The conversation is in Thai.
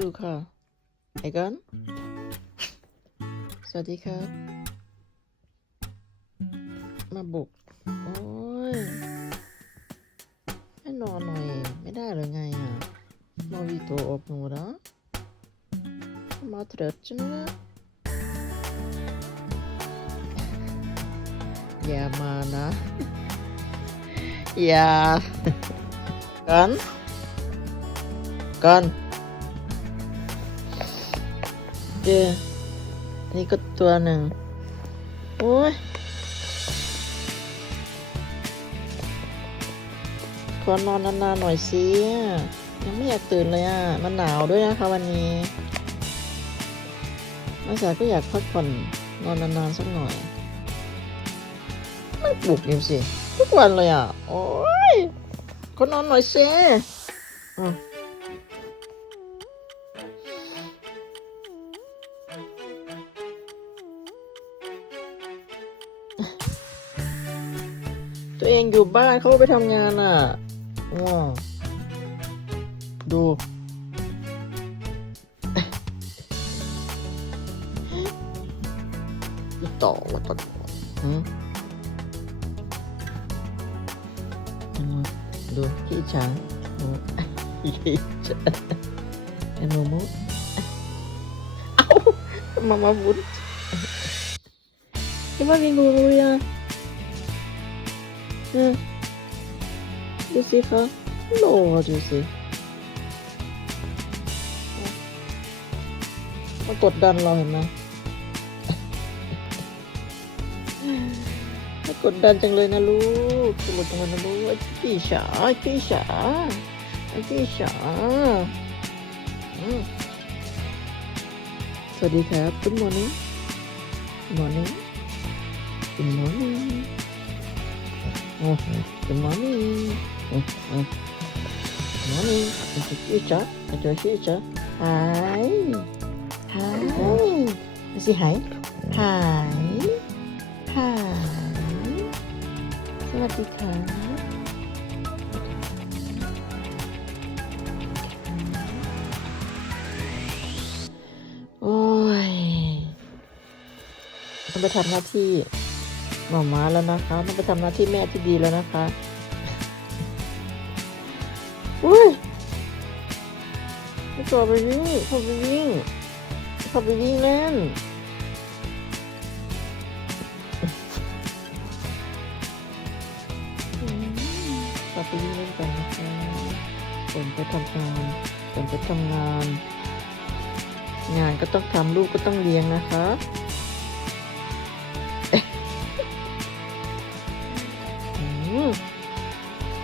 ดูค่ะไอ้กันสวัสดีครับ มาบุก โอ้ยให้นอนหน่อย ไม่ได้หรือไงอะมาวีโตออกหนูนะมาเถิดจังนะอย่ามานะ อย่ากันกัน เจอ นี่ก็ตัวหนึ่ง โอ้ยขอนอนนานๆหน่อยสิยังไม่อยากตื่นเลยอะ มันหนาวด้วยนะคะวันนี้นักศึกษาก็อยากพักผ่อนนอนนานๆสักหน่อยไม่ปลุกยิมสิ ทุกวันเลยอะ โอ้ยขอนอนหน่อยสิอะ ตัวเองอยู่บ้านเขาไปทำงานอะว้าดู ต่อว่าต่อหืมดูขี้ช้างโอ้ขี้ช้างไอ้โมโมเอ้ามามาบุญ คิดว่ามีงูรู้ยังเออดูสิคะโลดูสิมากดดันเราเห็นไหมไม่กดดันจังเลยนะลูกกดดันนะลูกไอ้พี่ฉาไอ้พี่ฉาไอ้พี่ฉาสวัสดีครับ Good morning morning Good morning โอ้ Good morning อืมอืม morning ไอ้พี่ฉาไอ้พี่ฉา Hi Hi ไม่ใช่ Hi Hi ค่ะสวัสดีค่ะโอ้ยต้องไปทำหน้าที่ หมอม้าแล้วนะคะต้องไปทำหน้าที่แม่ที่ดีแล้วนะคะอุ้ยไม่ต่อไปวิ่งเขาไปวิ่งเขาไปวิ่งเล่นเราไปวิ่งเล่นกันนะคะผมไปทำงานผมไปทำงาน งานก็ต้องทำลูกก็ต้องเลี้ยงนะคะ